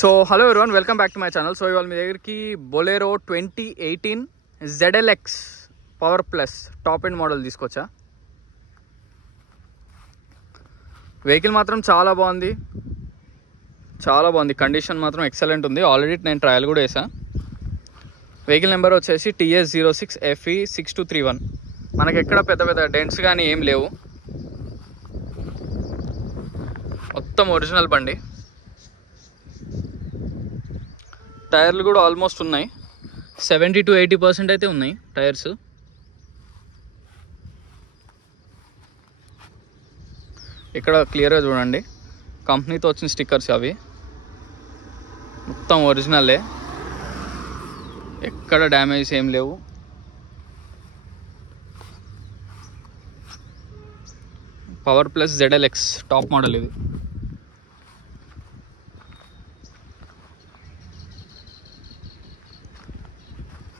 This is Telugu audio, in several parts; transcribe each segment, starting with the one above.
So hello everyone, welcome back to my channel. So ఇవాళ మీ దగ్గరికి Bolero 2018 ZLX power plus top end model తీసుకొచ్చా. వెహికల్ మాత్రం చాలా బాగుంది, కండిషన్ మాత్రం ఎక్సలెంట్ ఉంది. ఆల్రెడీ నేను ట్రయల్ కూడా వేసా. వెహికల్ నెంబర్ వచ్చేసి TS06FE6231. మనకి ఎక్కడ పెద్ద పెద్ద డెంట్స్ కానీ ఏం లేవు, మొత్తం ఒరిజినల్ బండి. టైర్లు కూడా ఆల్మోస్ట్ ఉన్నాయి, 70 to 80% అయితే ఉన్నాయి టైర్స్. ఇక్కడ క్లియర్గా చూడండి, కంపెనీతో వచ్చిన స్టిక్కర్స్ అవి మొత్తం ఒరిజినలే, ఎక్కడ డ్యామేజ్ ఏం లేవు. Power plus ZLX top model ఇది.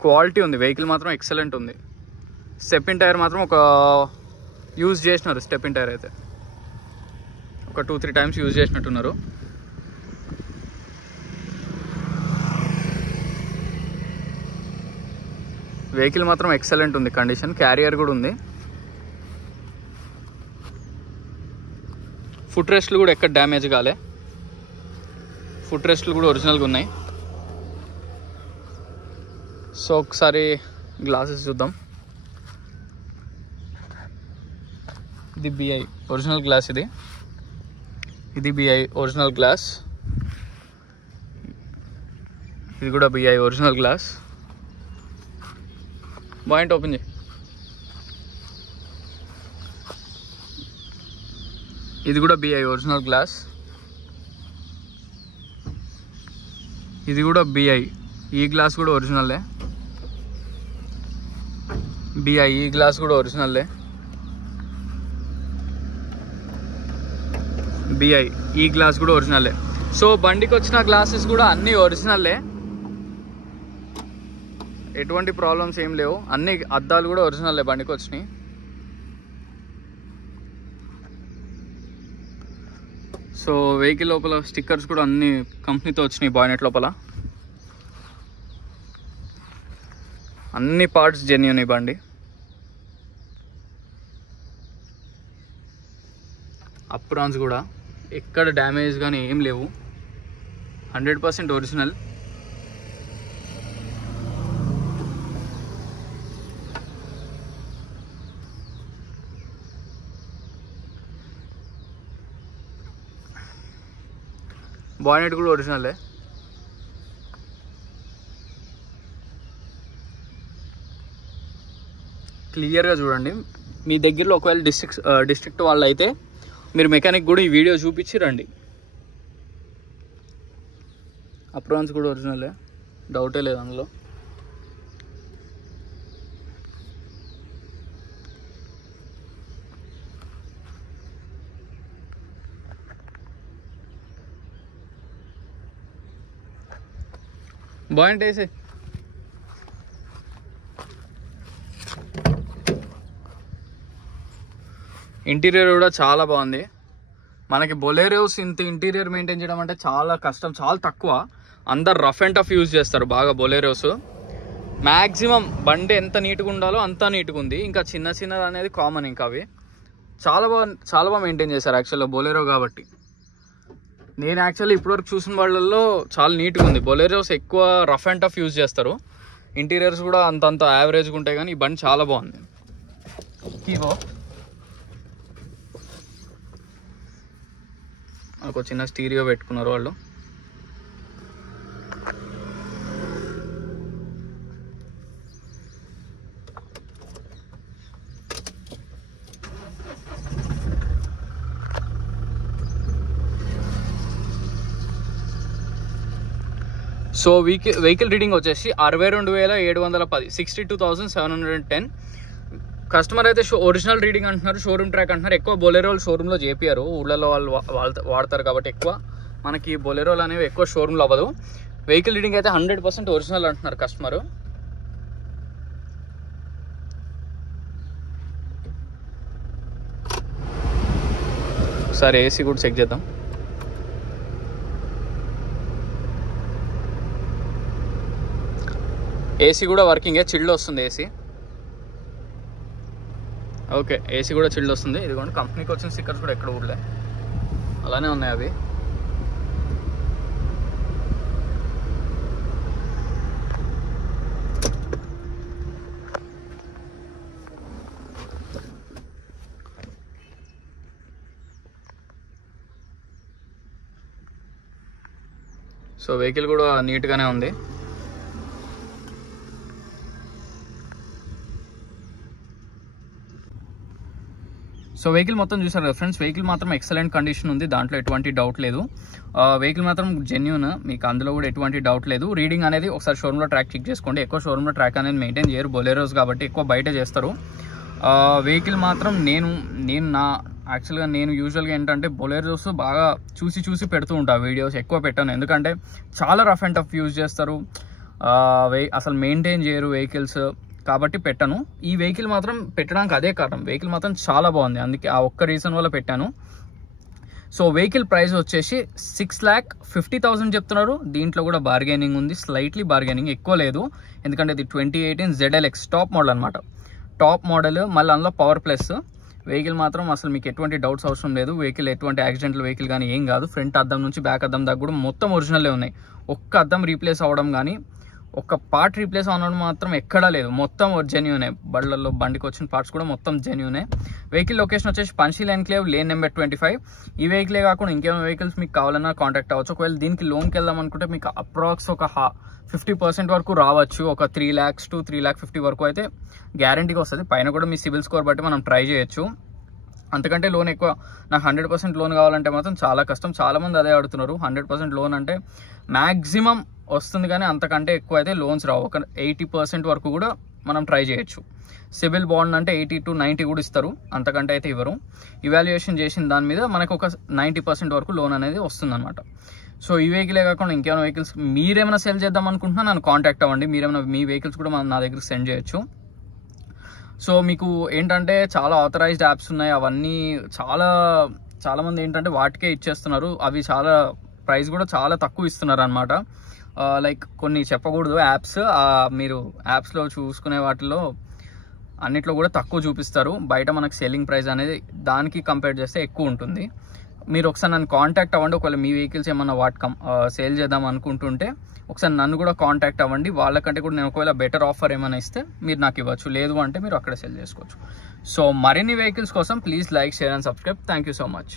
క్వాలిటీ ఉంది, వెహికల్ మాత్రం ఎక్సలెంట్ ఉంది. స్టెప్పిన్ టైర్ మాత్రం ఒక యూజ్ చేసినారు, స్టెప్పిన్ టైర్ అయితే ఒక 2-3 times యూజ్ చేసినట్టున్నారు. వెహికల్ మాత్రం ఎక్సలెంట్ ఉంది కండిషన్. క్యారియర్ కూడా ఉంది. ఫుట్ రెస్ట్లు కూడా ఎక్కడ డ్యామేజ్ కాలే, ఫుట్ రెస్ట్లు కూడా ఒరిజినల్గా ఉన్నాయి. సో ఒకసారి గ్లాసెస్ చూద్దాం. ఇది BI ఒరిజినల్ గ్లాస్, ఇది BI ఒరిజినల్ గ్లాస్, ఇది కూడా BI original glass. Buoyant open చేయి. ఇది కూడా BI ఒరిజినల్ గ్లాస్, ఇది కూడా BI. ఈ గ్లాస్ కూడా ఒరిజినల్లే, BI ఈ గ్లాస్ కూడా ఒరిజినల్లే, BI ఈ గ్లాస్ కూడా ఒరిజినల్లే. సో బండికి వచ్చిన గ్లాసెస్ కూడా అన్నీ ఒరిజినల్లే, ఎటువంటి ప్రాబ్లమ్స్ ఏం లేవు. అన్ని అద్దాలు కూడా ఒరిజినల్లే బండికి వచ్చినాయి. సో వెహికల్ లోపల స్టిక్కర్స్ కూడా అన్ని కంపెనీతో వచ్చినాయి. బాయినెట్ లోపల అన్ని పార్ట్స్ జెన్యూన్. ఈ బండి అప్రాన్స్ కూడా ఎక్కడ డ్యామేజ్ కానీ ఏం లేవు, 100% ఒరిజినల్. బాయినెట్ కూడా ఒరిజినలే. క్లియర్గా చూడండి. మీ దగ్గరలో ఒకవేళ డిస్ట్రిక్ట్ వాళ్ళు అయితే మీరు మెకానిక్ కూడా ఈ వీడియో చూపించి రండి. అప్రాన్స్ కూడా ఒరిజినలే, డౌటే లేదు అందులో. బాగుంటే వేసే. ఇంటీరియర్ కూడా చాలా బాగుంది. మనకి బొలెరోస్ ఇంత ఇంటీరియర్ మెయింటైన్ చేయడం అంటే చాలా కష్టం, చాలా తక్కువ. అందరు రఫ్ అండ్ టఫ్ యూజ్ చేస్తారు బాగా బొలెరోస్. మ్యాక్సిమం బండి ఎంత నీట్గా ఉండాలో అంతా నీట్గా ఉంది. ఇంకా చిన్నది అనేది కామన్. ఇంకా అవి చాలా బాగా మెయింటైన్ చేశారు యాక్చువల్గా బొలెరో కాబట్టి. నేను యాక్చువల్లీ ఇప్పటివరకు చూసిన వాళ్ళల్లో చాలా నీట్గా ఉంది. బొలెరోస్ ఎక్కువ రఫ్ అండ్ టఫ్ యూజ్ చేస్తారు, ఇంటీరియర్స్ కూడా అంతంత యావరేజ్గా ఉంటాయి. కానీ ఈ బండి చాలా బాగుంది. కీవో ఒక చిన్న స్టీరియో పెట్టుకున్నారు వాళ్ళు. సో వెహికల్ రీడింగ్ వచ్చేసి 62,710, 62,710. కస్టమర్ అయితే ఒరిజినల్ రీడింగ్ అంటున్నారు, షోరూమ్ ట్రాక్ అంటున్నారు. ఎక్కువ బొలెరోలు షోరూంలో చేపియారు, ఊళ్ళలో వాళ్ళు వాడతారు కాబట్టి ఎక్కువ మనకి బొలెరోలు అనేవి ఎక్కువ షోరూంలో అవ్వదు. వెహికల్ రీడింగ్ అయితే 100% ఒరిజినల్ అంటున్నారు కస్టమరు. ఒకసారి ఏసీ కూడా చెక్ చేద్దాం. ఏసీ కూడా వర్కింగే, చిల్డ్ వస్తుంది ఏసీ. ఓకే, ఏసీ కూడా చిల్డ్ వస్తుంది. ఇదిగోండి కంపెనీకి వచ్చిన స్టిక్కర్స్ కూడా ఎక్కడ ఊర్లే అలానే ఉన్నాయి అవి. సో వెహికల్ కూడా నీట్గానే ఉంది. సో వెహికల్ మొత్తం చూసారు కదా ఫ్రెండ్స్, వెహికల్ మాత్రం ఎక్సలెంట్ కండిషన్ ఉంది, దాంట్లో ఎటువంటి డౌట్ లేదు. వెహికల్ మాత్రం జెన్యూన్, మీకు అందులో కూడా ఎటువంటి డౌట్ లేదు. రీడింగ్ అనేది ఒకసారి షోరూమ్లో ట్రాక్ చెక్ చేసుకోండి. ఎక్కువ షోరూమ్లో ట్రాక్ అనేది మెయింటైన్ చేయరు బొలెరోస్ కాబట్టి, ఎక్కువ బయట చేస్తారు. వెహికల్ మాత్రం యాక్చువల్గా నేను యూజువల్గా ఏంటంటే బొలెరోస్ బాగా చూసి పెడుతూ ఉంటాను వీడియోస్, ఎక్కువ పెట్టాను. ఎందుకంటే చాలా రఫ్ అండ్ టఫ్ యూజ్ చేస్తారు, అసలు మెయింటైన్ చేయరు వెహికల్స్ కాబట్టి పెట్టాను. ఈ వెహికల్ మాత్రం పెట్టడానికి అదే కారణం, వెహికల్ మాత్రం చాలా బాగుంది, అందుకే ఆ ఒక్క రీజన్ వల్ల పెట్టాను. సో వెహికల్ ప్రైస్ వచ్చేసి 6,50,000 చెప్తున్నారు. దీంట్లో కూడా బార్గెనింగ్ ఉంది, స్లైట్లీ బార్గెనింగ్, ఎక్కువ లేదు. ఎందుకంటే ఇది 2018 ZLX టాప్ మోడల్ అనమాట. టాప్ మోడల్, మళ్ళీ అందులో పవర్ ప్లస్. వెహికల్ మాత్రం అసలు మీకు ఎటువంటి డౌట్స్ అవసరం లేదు. వెహికల్ ఎటువంటి యాక్సిడెంటల్ వెహికల్ కానీ ఏం కాదు. ఫ్రంట్ అద్దం నుంచి బ్యాక్ అద్దం దాకా కూడా మొత్తం ఒరిజినల్లే ఉన్నాయి. ఒక్క అద్దం రీప్లేస్ అవ్వడం కానీ, ఒక్క పార్ట్ రీప్లేస్ అవ్వడం మాత్రం ఎక్కడా లేదు, మొత్తం జెన్యూనే. బండ్లలో బండికి వచ్చిన పార్ట్స్ కూడా మొత్తం జెన్యూనే. వెహికల్ లొకేషన్ వచ్చేసి పంచీల్ ఎన్క్లేవ్, లేన్ నెంబర్ 25. ఈ వెహికలే కాకుండా ఇంకేమైనా వెహికల్స్ మీకు కావాలన్నా కాంటాక్ట్ అవ్వచ్చు. ఒకవేళ దీనికి లోన్కి వెళ్దాం అనుకుంటే మీకు అప్రాక్స్ ఒక 50% వరకు రావచ్చు. ఒక 3 lakhs to 3,50,000 వరకు అయితే గ్యారంటీగా వస్తుంది. పైన కూడా మీ సిబిల్ స్కోర్ బట్టి మనం ట్రై చేయొచ్చు. అంతకంటే లోన్ ఎక్కువ, నాకు 100% లోన్ కావాలంటే మాత్రం చాలా కష్టం. చాలామంది అదే అడుగుతున్నారు. 100% లోన్ అంటే మ్యాక్సిమం వస్తుంది, కానీ అంతకంటే ఎక్కువ అయితే లోన్స్ రావు. ఒక 80% వరకు కూడా మనం ట్రై చేయొచ్చు. సిబిల్ బాండ్ అంటే 80 to 90 కూడా ఇస్తారు, అంతకంటే అయితే ఇవ్వరు. ఇవాల్యుయేషన్ చేసిన దాని మీద మనకు ఒక 90% వరకు లోన్ అనేది వస్తుంది అనమాట. సో ఈ వెహికలే కాకుండా ఇంకేమైనా వెహికల్స్ మీరేమైనా సెల్ చేద్దాం అనుకుంటున్నా నన్ను కాంటాక్ట్ అవ్వండి. మీరేమైనా మీ వెహికల్స్ కూడా మనం నా దగ్గరికి సెండ్ చేయొచ్చు. సో మీకు ఏంటంటే చాలా ఆథరైజ్డ్ యాప్స్ ఉన్నాయి, అవన్నీ చాలామంది ఏంటంటే వాటికే ఇచ్చేస్తున్నారు. అవి చాలా ప్రైస్ కూడా చాలా తక్కువ ఇస్తున్నారు అనమాట. లైక్ కొన్ని చెప్పకూడదు యాప్స్, మీరు యాప్స్లో చూసుకునే వాటిలో అన్నిట్లో కూడా తక్కువ చూపిస్తారు. బయట మనకు సెల్లింగ్ ప్రైస్ అనేది దానికి కంపేర్ చేస్తే ఎక్కువ ఉంటుంది. మీరు ఒకసారి నన్ను కాంటాక్ట్ అవ్వండి. ఒకవేళ మీ వెహికల్స్ ఏమన్నా సేల్ చేద్దాం అనుకుంటుంటే ఒకసారి నన్ను కూడా కాంటాక్ట్ అవ్వండి. వాళ్ళకంటే కూడా నేను ఒకవేళ బెటర్ ఆఫర్ ఏమైనా ఇస్తే మీరు నాకు ఇవ్వచ్చు, లేదు అంటే మీరు అక్కడ సెల్ చేసుకోవచ్చు. సో మరిన్ని వెహికల్స్ కోసం please like, share and subscribe. Thank you so much.